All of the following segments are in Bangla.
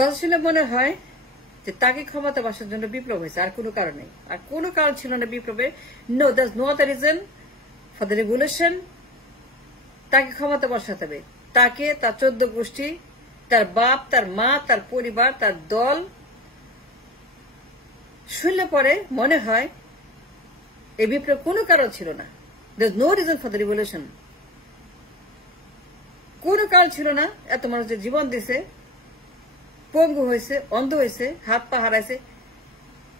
কথা শুনে মনে হয় যে তাকে ক্ষমতা বসার জন্য বিপ্লব হয়েছে, আর কোনো কারণ নেই, আর কোনো কারণ ছিল না বিপ্লবে। No, that's no other reason for the revolution. তাকে ক্ষমতা বসাতে হবে, তাকে, তার 14 গোষ্ঠী, তার বাপ, তার মা, তার পরিবার, তার দল। শুনলে পরে মনে হয় এই বিপ্লব কোনো কারণ ছিল না। That's no reason for the revolution. কোনো কারণ ছিল না। এত মানুষ যে জীবন দিছে, পঙ্গু হয়েছে, অন্ধ হয়েছে, হাত পা হারাইছে,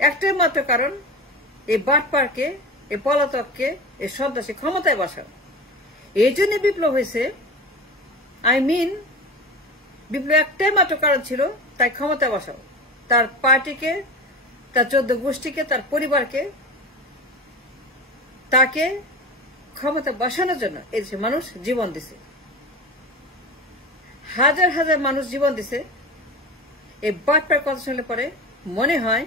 একটাই মাত্র কারণ এই বাটপারকে, এই পলাতককে, এই সন্ত্রাসী ক্ষমতায় বসানো। এই জন্য বিপ্লব হয়েছে। বিপ্লব একটাই মাত্র কারণ ছিল, তাই ক্ষমতায় বসাও, তার পার্টিকে, তার 14 গোষ্ঠীকে, তার পরিবারকে, তাকে ক্ষমতা বসানোর জন্য এই দেশে মানুষ জীবন দিছে। হাজার হাজার মানুষ জীবন দিছে। এই বাটপার কথা শুনলে পরে মনে হয়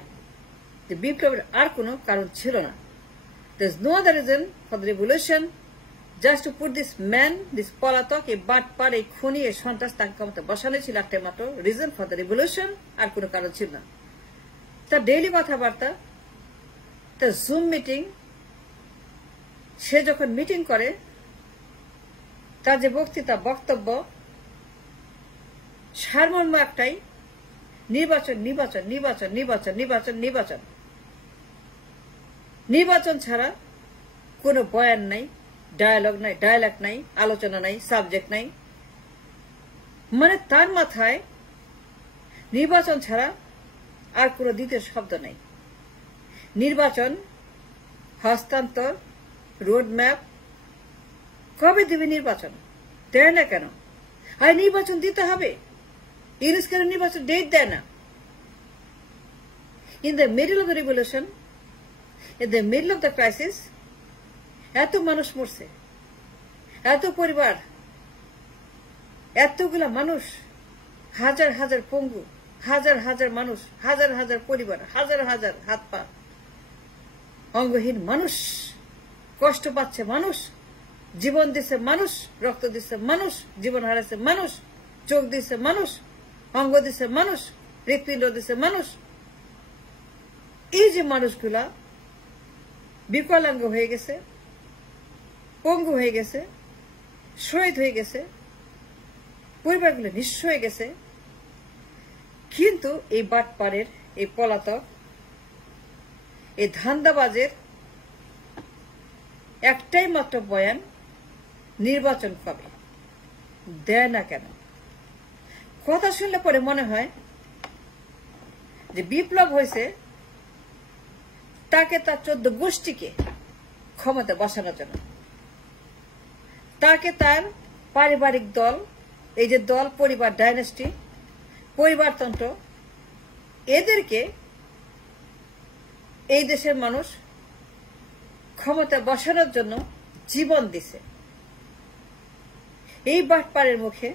যে বিপ্লবের আর কোনো কারণ ছিল না। There's no other reason for the revolution, just to put this man, this পলাতক, এই বাটপার, এই খুনি, এই সন্ত্রাস তাকে ক্ষমতা বসানো ছিল একটাই মাত্র রিজন ফর দ্য রেভলিউশন, আর কোনো কারণ ছিল না। তার ডেইলি কথাবার্তা, তার জুম মিটিং, সে যখন মিটিং করে, তার যে বক্তৃতা, বক্তব্য, সারমর্ম একটাই, নির্বাচন, নির্বাচন, নির্বাচন, নির্বাচন, নির্বাচন, নির্বাচন। নির্বাচন ছাড়া কোনো বয়ান নাই, ডায়ালগ নাই, আলোচনা নাই, সাবজেক্ট নাই। মানে তার মাথায় নির্বাচন ছাড়া আর কোনো দ্বিতীয় শব্দ নাই। নির্বাচন, হস্তান্তর, রোড ম্যাপ, কবে দিবে নির্বাচন? দেয় না কেন? আর নির্বাচন দিতে হবে, ইউনুস কেন নির্বাচন ডেট দেয় না? In the middle of the revolution, in the middle of the crisis, এত মানুষ মরছে, এত পরিবার, এতগুলা মানুষ, হাজার হাজার পঙ্গু, হাজার হাজার মানুষ, হাজার হাজার পরিবার, হাজার হাজার হাত পা অঙ্গহীন মানুষ, কষ্ট পাচ্ছে মানুষ, জীবন দিচ্ছে মানুষ, রক্ত দিচ্ছে মানুষ, জীবন হারাচ্ছে মানুষ, চোখ দিচ্ছে মানুষ, অঙ্গ দিচ্ছে মানুষ, হৃৎপিণ্ড দিচ্ছে মানুষ। এই যে মানুষগুলা বিকলাঙ্গ হয়ে গেছে, পঙ্গু হয়ে গেছে, শহীদ হয়ে গেছে, পরিবারগুলো নিঃস্ব হয়ে গেছে, কিন্তু এই বাটপারের, এই পলাতক, এই ধান্দাবাজের একটাই মাত্র বয়ান, নির্বাচন কবে? দেয় না কেন? কথা শুনলে পরে মনে হয় যে বিপ্লব হয়েছে তাকে, তার 14 গোষ্ঠীকে ক্ষমতা বসানোর জন্য, তাকে তার পারিবারিক দল, এই যে দল, পরিবার, ডাইনেস্টি, পরিবারতন্ত্র, এদেরকে এই দেশের মানুষ ক্ষমতা বসানোর জন্য জীবন দিছে। এই বাটপারের মুখে,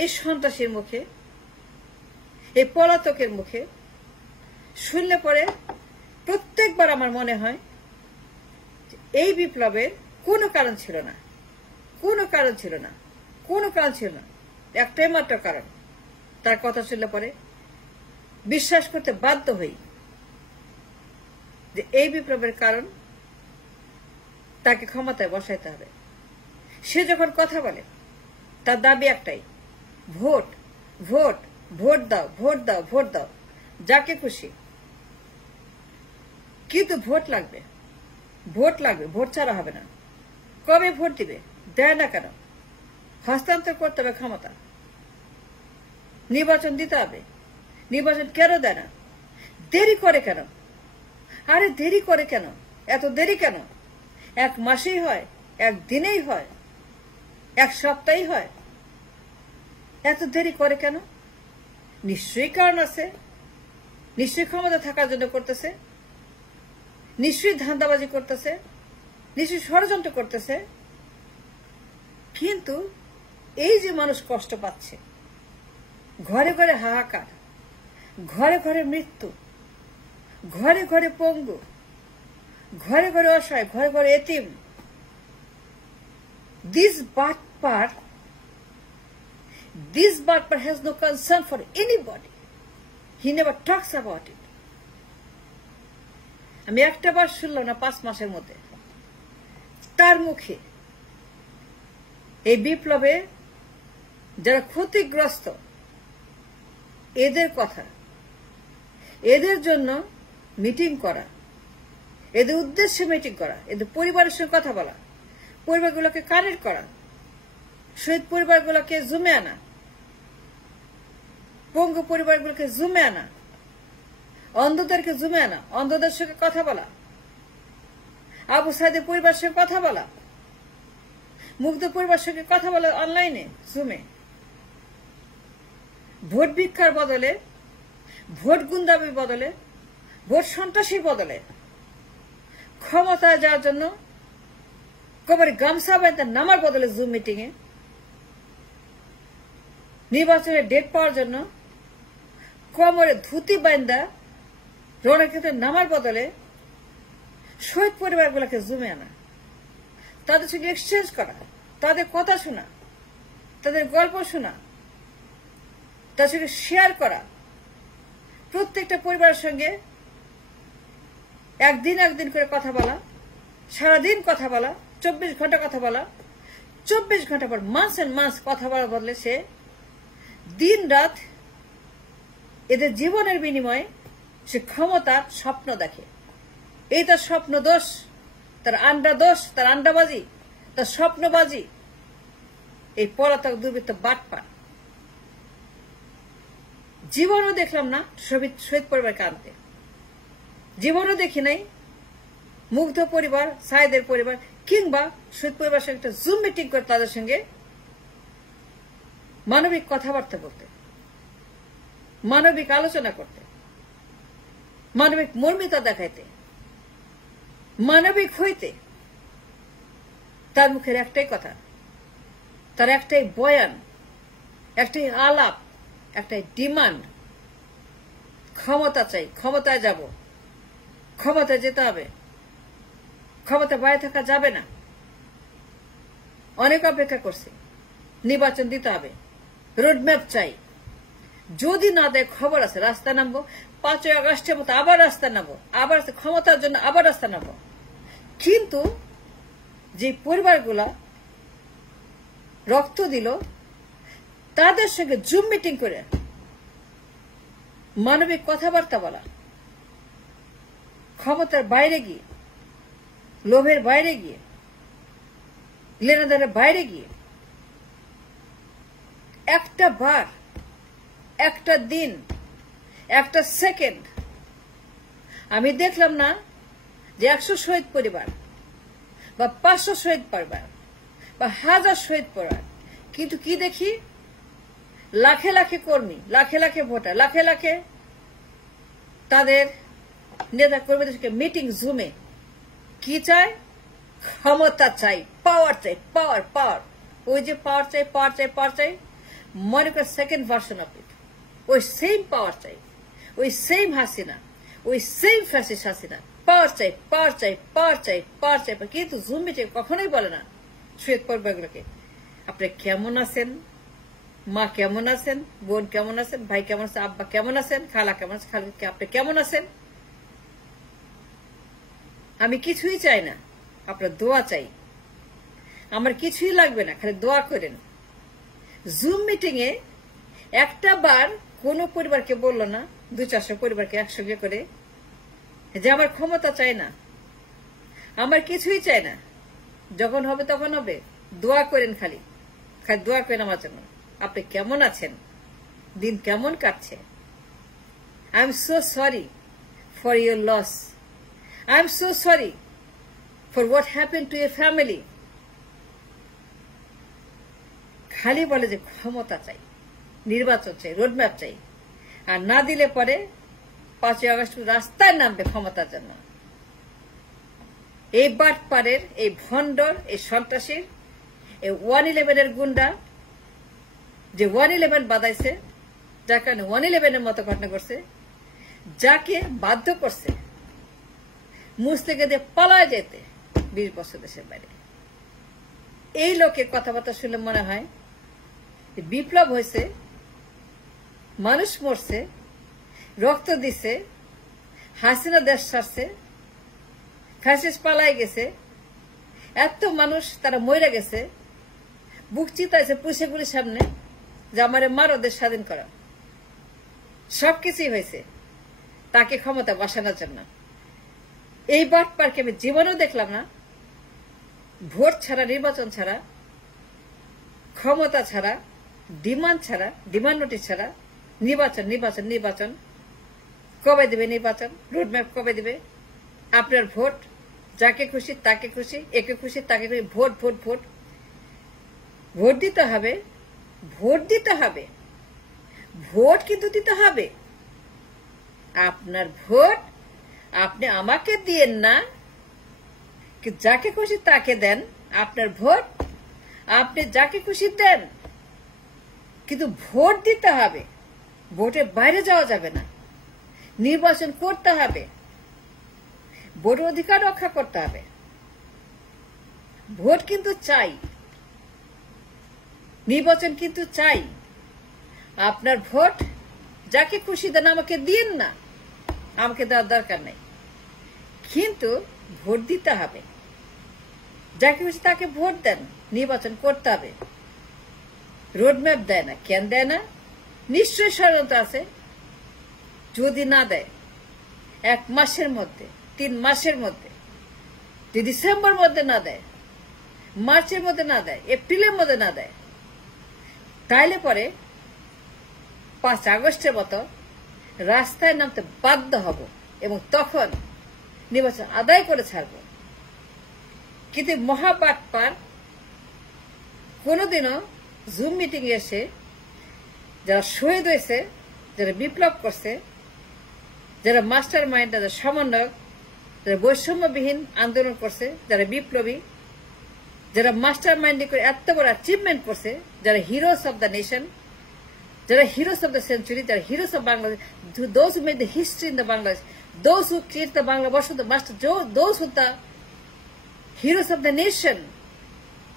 এই সন্ত্রাসীর মুখে, এই পলাতকের মুখে শুনলে পরে প্রত্যেকবার আমার মনে হয় এই বিপ্লবের কোনো কারণ ছিল না, কোনো কারণ ছিল না, কোনো কারণ ছিল না, একটাই মাত্র কারণ। তার কথা শুনলে পরে বিশ্বাস করতে বাধ্য হই যে এই বিপ্লবের কারণ তাকে ক্ষমতায় বসাইতে হবে। সে যখন কথা বলে তার দাবি একটাই, ভোট, ভোট, ভোট দাও, ভোট দাও, ভোট দাও, যাকে খুশি, কিন্তু ভোট লাগবে, ভোট লাগবে, ভোট ছাড়া হবে না। কবে ভোট দিবে? দেয় না কেন? হস্তান্তর করতে হবে ক্ষমতা, নির্বাচন দিতে হবে, নির্বাচন কেন দেয় না? দেরি করে কেন? আরে দেরি করে কেন? এত দেরি কেন? 1 মাসেই হয়, 1 দিনেই হয়, 1 সপ্তাহেই হয়, এত দেরি করে কেন? নিশ্চয়ই কারণ আছে, নিশ্চয়ই ক্ষমতা থাকার জন্য করতেছে, নিশ্চয়ই ধান্দাবাজি করতেছে, নিশ্চয়ই ষড়যন্ত্র করতেছে। কিন্তু এই যে মানুষ কষ্ট পাচ্ছে, ঘরে ঘরে হাহাকার, ঘরে ঘরে মৃত্যু, ঘরে ঘরে পঙ্গু, ঘরে ঘরে অসহায়, ঘরে ঘরে এতিম, দিস বাটপার This Bartpar has no concern for anybody. He never talks about it. আমি একটা বার শুনলাম না 5 মাসের মধ্যে তার মুখে এই বিপ্লবে যারা ক্ষতিগ্রস্ত এদের কথা, এদের জন্য মিটিং করা, এদের উদ্দেশ্যে মিটিং করা, এদের পরিবারের সঙ্গে কথা বলা, পরিবারগুলোকে কানেক্ট করা, শহীদ পরিবারগুলোকে জুমে আনা, পঙ্গু পরিবারগুলোকে জুমে আনা, অন্ধদেরকে জুমে আনা, অন্ধদের সঙ্গে কথা বলা, আবু সাইদের পরিবারের সঙ্গে কথা বলা, মুগ্ধ পরিবারের সঙ্গে কথা বলা অনলাইনে জুমে। ভোট ভিক্ষার বদলে, ভোট গুন্ডামির বদলে, ভোট সন্ত্রাসীর বদলে ক্ষমতায় যাওয়ার জন্য কবরে গামছা বাঁধতে নামার বদলে জুম মিটিং এ, নির্বাচনের ডেট পাওয়ার জন্য কোমরে ধুতি বাঁধা রণক্ষেত্রে নামার বদলে শহীদ পরিবারগুলোকে জুমে আনা, তাদের সঙ্গে এক্সচেঞ্জ করা, তাদের কথা শোনা, তাদের গল্প শোনা, তার সঙ্গে শেয়ার করা, প্রত্যেকটা পরিবারের সঙ্গে একদিন একদিন করে কথা বলা, সারাদিন কথা বলা, 24 ঘন্টা কথা বলা, 24 ঘন্টা পর মাস এন্ড মাস কথা বলার বদলে সে দিন রাত এদের জীবনের বিনিময়ে সে ক্ষমতার স্বপ্ন দেখে। এই তার স্বপ্ন দোষ, তার আন্ডা দোষ, তার আন্ডাবাজি, তার স্বপ্নবাজি। এই পলাতক দুর্বৃত্ত বাটপার। জীবনও দেখলাম না শহীদ পরিবারকে আনতে, জীবনও দেখি নাই মুগ্ধ পরিবার, সাইদের পরিবার কিংবা শহীদ পরিবারের সঙ্গে একটা জুম মিটিং করে তাদের সঙ্গে মানবিক কথাবার্তা বলতে, মানবিক আলোচনা করতে, মানবিক মর্মিতা দেখাইতে, মানবিক হইতে। তার মুখের একটাই কথা, তার একটাই বয়ান, একটাই আলাপ, একটাই ডিমান্ড, ক্ষমতা চাই, ক্ষমতায় যাব, ক্ষমতায় যেতে হবে, ক্ষমতা বাইরে থাকা যাবে না। অনেক অপেক্ষা করছে, নির্বাচন দিতে হবে, রোডম্যাপ চাই। যদি না দেয় খবর আছে, রাস্তা নামবো, 5 আগস্টের মতো আবার রাস্তা নামবো, আবার ক্ষমতার জন্য আবার রাস্তা নামবো। কিন্তু যে পরিবারগুলা রক্ত দিল তাদের সঙ্গে জুম মিটিং করে মানবিক কথাবার্তা বলা, ক্ষমতার বাইরে গিয়ে, লোভের বাইরে গিয়ে, লেনাদেনের বাইরে গিয়ে একটা বার, একটা দিন, একটা সেকেন্ড আমি দেখলাম না যে 100 শহীদ পরিবার বা 500 শহীদ পরিবার বা 1000 শহীদ পরিবার, কিন্তু কি দেখি লাখে লাখে কর্মী, লাখে লাখে ভোটার, লাখে লাখে তাদের নেতা কর্মীদেরকে মিটিং জুমে কি চায়? ক্ষমতা চাই, পাওয়ার চাই, পাওয়ার পাওয়ার। ওই যে পাওয়ার চাই, পাওয়ার চাই, পাওয়ার চাই, মনে করে সেকেন্ড ভার্সন অফ ইট। ওই সেম পাওয়ার চাই, ওই সেম হাসিনা, ওই সেম ফ্যাসিস্ট হাসিনা। পাওয়ার চাই, পাওয়ার চাই, পাওয়ার চাই, পাওয়ার চাই। কিন্তু জুম মিটিং কখনোই বলে না শহীদ পরিবারগুলোকে আপনি কেমন আছেন, মা কেমন আছেন, বোন কেমন আছেন, ভাই কেমন আছেন, আব্বা কেমন আছেন, খালা কেমন আছেন, খালা আপনি কেমন আছেন। আমি কিছুই চাই না, আপনার দোয়া চাই। আমার কিছুই লাগবে না, খালি দোয়া করেন। জুম মিটিং এ একটা বার কোন পরিবারকে বললো না, 200-400 পরিবারকে একসঙ্গে করে যে আমার ক্ষমতা চাই না, আমার কিছুই চাই না, যখন হবে তখন হবে, দোয়া করেন, খালি খালি দোয়া করেন আমার জন্য। আপনি কেমন আছেন, দিন কেমন কাটছে। I am so sorry for your loss, I am so sorry for what happen to your family. খালি বলে যে ক্ষমতা চাই, নির্বাচন চাই, রোডম্যাপ চাই, আর না দিলে পরে 5 আগস্ট রাস্তায় নামবে ক্ষমতার জন্য। এই বাটপারের, এই ভণ্ডর, এই সন্ত্রাসীর, এই 111 গুন্ডা যে 111 বাদাইছে, যার কারণে 111 মতো ঘটনা করছে, যাকে বাধ্য করছে মুসলিমকে দিয়ে পালায় যেতে 20 বছর দেশের বাইরে। এই লোকের কথাবার্তা শুনলে মনে হয় বিপ্লব হয়েছে, মানুষ মরছে, রক্ত দিছে, হাসিনা দেশ ছাড়ছে, ফ্যাসিস্ট পালাই গেছে, এত মানুষ তারা মরে গেছে, বুক চিতাইছে পুলিশে গুলির সামনে যে আমারে মারো, দেশ স্বাধীন করা। সবকিছুই হয়েছে তাকে ক্ষমতা বসানোর জন্য। এই বাটপারকে আমি জীবনেও দেখলাম না। ভোট ছাড়া, নির্বাচন ছাড়া, ক্ষমতা ছাড়া, ডিমান্ড ছাড়া, ডিমান্ড নোটিশ ছাড়া নির্বাচন নির্বাচন নির্বাচন। কবে দিবে নির্বাচন? রোডম্যাপ কবে দিবে? আপনার ভোট, যাকে খুশি তাকে খুশি, একে খুশি তাকে খুশি, ভোট ভোট ভোট। ভোট দিতে হবে, ভোট দিতে হবে, ভোট কিন্তু দিতে হবে। আপনার ভোট আপনি আমাকে দিয়েন না, যাকে খুশি তাকে দেন। আপনার ভোট আপনি যাকে খুশি দেন, কিন্তু ভোট দিতে হবে। ভোটের বাইরে যাওয়া যাবে না। নির্বাচন করতে হবে, ভোটের অধিকার রক্ষা করতে হবে। ভোট কিন্তু চাই, নির্বাচন কিন্তু চাই। আপনার ভোট যাকে খুশি দেন, আমাকে দিন না, আমাকে দেওয়ার দরকার নেই, কিন্তু ভোট দিতে হবে। যাকে খুশি তাকে ভোট দেন, নির্বাচন করতে হবে। রোডম্যাপ দেয় না, কেন দেয় না? নিশ্চয়ই ষড়যন্ত্র আছে। যদি না দেয় 1 মাসের মধ্যে, 3 মাসের মধ্যে, যদি ডিসেম্বর মধ্যে না দেয়, মার্চের মধ্যে না দেয়, এপ্রিলের মধ্যে না দেয়, তাইলে পরে 5 আগস্টের মতো রাস্তায় নামতে বাধ্য হব এবং তখন নির্বাচন আদায় করে ছাড়ব। কিন্তু মহাবাটপার কোনোদিনও জুম মিটিং এসে যারা শহীদ হয়েছে, যারা বিপ্লব করছে, যারা মাস্টার মাইন্ড, যারা সমন্বয়ক, যারা বৈষম্যবিহীন আন্দোলন করছে, যারা বিপ্লবী, যারা মাস্টার মাইন্ডিং করে এত বড় অ্যাচিভমেন্ট করছে, যারা হিরোস অব দ্য নেশন, যারা হিরোস অব দ্য সেঞ্চুরি, যারা heroes of Bangladesh, those who made the history in the Bangladesh, those who created the Bangladesh, the master, those who the heroes of the nation,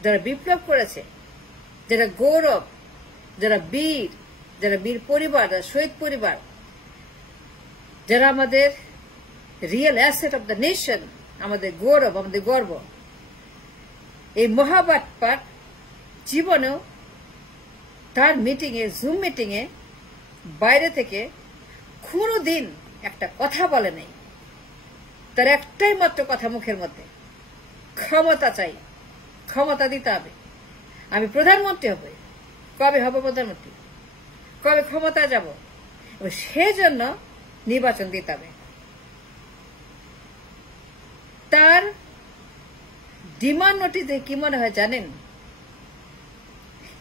যারা বিপ্লব করেছে, যারা গৌরব, যারা বীর পরিবার, যারা শহীদ পরিবার, যারা আমাদের real asset of the nation, আমাদের গৌরব, আমাদের গর্ব। এই মহাবাটপার জীবনেও তার মিটিংয়ে, জুম মিটিংয়ে বাইরে থেকে কোনোদিন একটা কথা বলে নাই। তার একটাই মাত্র কথা মুখের মধ্যে, ক্ষমতা চাই, ক্ষমতা দিতে হবে, আমি প্রধানমন্ত্রী হব। কবে হব প্রধানমন্ত্রী? কবে ক্ষমতায় যাব? এবং সেজন্য নির্বাচন দিতে হবে। তার ডিমান্ড নোটিশে কি মনে হয় জানেন?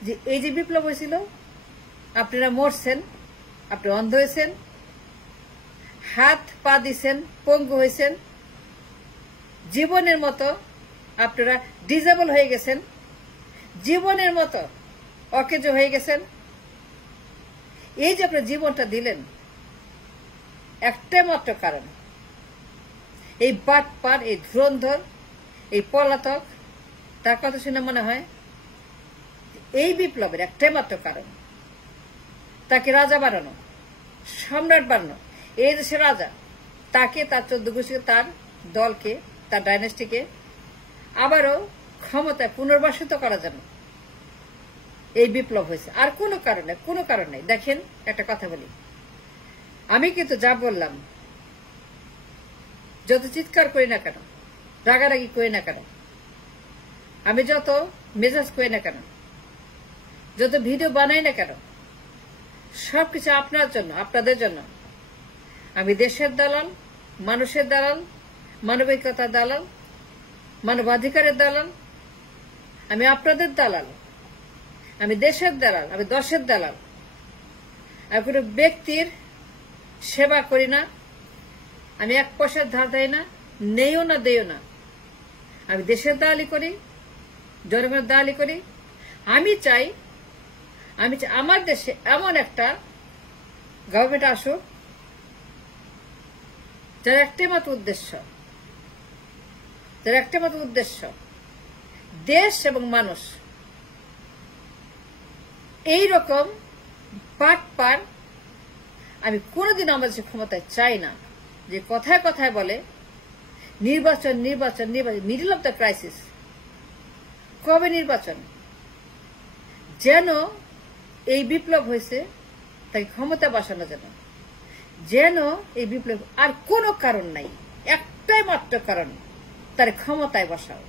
যে এই যে বিপ্লব হয়েছিল, আপনারা মরছেন, আপনি অন্ধ হয়েছেন, হাত পা দিছেন, পঙ্গু হয়েছেন, জীবনের মতো আপনারা ডিজেবল হয়ে গেছেন, জীবনের মতো অকেজো হয়ে গেছেন। এই যে আপনার জীবনটা দিলেন, একটাই মাত্র কারণ, এই বাটপার, এই ধুরন্ধর, এই পলাতক, তার কথা শুনে মনে হয় এই বিপ্লবের একটাই মাত্র কারণ, তাকে রাজা বানানো, সম্রাট বানানো, এই দেশের রাজা, তাকে, তার 14 গোষ্ঠীকে, তার দলকে, তার ডাইনেস্টিকে আবারও ক্ষমতায় পুনর্বাসিত করার জন্য এই বিপ্লব হয়েছে। আর কোনো কারণ নেই। দেখেন, একটা কথা বলি, আমি কিন্তু যা বললাম, যত চিৎকার করি না কেন, রাগারাগি করি না কেন, আমি যত মেজাজ করি না কেন, যত ভিডিও বানাই না কেন, সবকিছু আপনার জন্য, আপনাদের জন্য। আমি দেশের দালাল, মানুষের দালাল, মানবিকতার দালাল, মানবাধিকারের দালাল, আমি আপনাদের দালাল, আমি দেশের দালাল, আমি দশের দালাল। আমি কোনো ব্যক্তির সেবা করি না, আমি 1 পয়সার ধার দেই না, নেইও না, দেইও না। আমি দেশের দালালি করি, জনগণের দালালি করি। আমি চাই আমার দেশে এমন একটা গভর্নমেন্ট আসুক যার একটাই মাত্র উদ্দেশ্য, দেশ এবং মানুষ এই রকম পাটপার আমি কোনোদিন আমাদের ক্ষমতায় চাই না, যে কথায় কথায় বলে নির্বাচন নির্বাচন নির্বাচন, মিডল অফ দ্য ক্রাইসিস। কবে নির্বাচন? যেন এই বিপ্লব হয়েছে তাকে ক্ষমতা বসানো, যেন এই বিপ্লব, আর কোনো কারণ নাই, একটাই মাত্র কারণ, তার ক্ষমতায় বসাও।